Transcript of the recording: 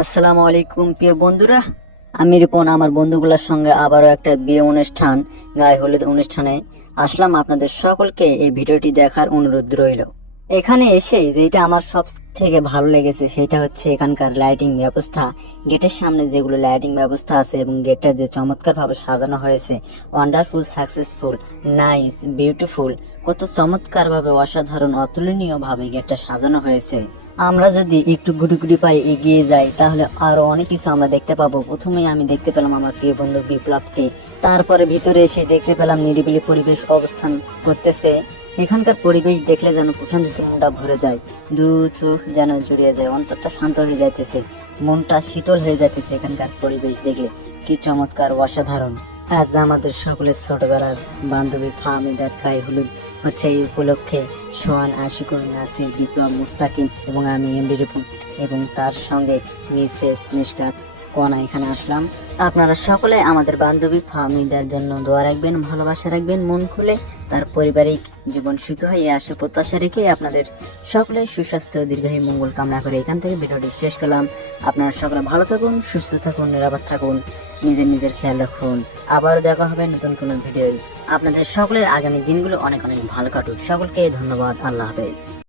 আসসালামু আলাইকুম প্রিয় বন্ধুরা, আমি রিপন আমার বন্ধুগুলোর সঙ্গে আবারও একটা বিয়ে অনুষ্ঠান গায়ে হলুদ অনুষ্ঠানে আসলাম। আপনাদের সকলকে এই ভিডিওটি দেখার অনুরোধ রইল। এখানে এসে যেটা আমার সব থেকে ভালো লেগেছে সেটা হচ্ছে এখানকার লাইটিং ব্যবস্থা। গেটের সামনে যেগুলো লাইটিং ব্যবস্থা আছে এবং গেটটা যে চমৎকার ভাবে সাজানো হয়েছে, ওয়ান্ডারফুল, সাকসেসফুল, নাইস, বিউটিফুল, কত চমৎকার ভাবে, অসাধারণ, অতুলনীয় ভাবে গেটটা সাজানো হয়েছে। আমরা যদি একটু গুটি গুটি পায়ে এগিয়ে যাই তাহলে আরো অনেক কিছু আমরা দেখতে পাবো। প্রথমেই আমি দেখতে পেলাম আমার প্রিয় বন্ধু বিপ্লবকে। তারপরে ভিতরে এসে দেখতে পেলাম নিরিবিলি পরিবেশ অবস্থান করতেছে। এখানকার পরিবেশ দেখলে যেন প্রশান্তিতে মনটা ভরে যায়, দু চোখ যেন জুড়িয়ে যায়, অন্তরটা শান্ত হয়ে যাইতেছে, মনটা শীতল হয়ে যাইতেছে। এখানকার পরিবেশ দেখলে কি চমৎকার, অসাধারণ। আজ আমাদের সকলের ছোটবেলার বান্ধবী ফাহমিদার গায়ে হলুদ হচ্ছে। এই উপলক্ষে সোহান, আশিকুর, নাসির, বিপ্লব, মুস্তাকিম এবং আমি এমডি রিপন এবং তার সঙ্গে মিসেস মিশকাত কনা এখানে আসলাম। আপনারা সকলে আমাদের বান্ধবী ফাহমিদার জন্য দোয়া রাখবেন, ভালোবাসা রাখবেন, মন খুলে তার পারিবারিক জীবন সুখী হয়ে আসে প্রত্যাশা রেখে আপনাদের সকলের সুস্বাস্থ্য ও দীর্ঘায়ু মঙ্গল কামনা করে এখান থেকে ভিডিওটি শেষ করলাম। আপনারা সকলে ভালো থাকুন, সুস্থ থাকুন, নিরাপদ থাকুন, নিজের খেয়াল রাখুন। আবার দেখা হবে নতুন কোনো ভিডিও। আপনাদের সকলের আগামী দিনগুলো অনেক অনেক ভালো কাটুক। সকলকে ধন্যবাদ। আল্লাহ হাফেজ।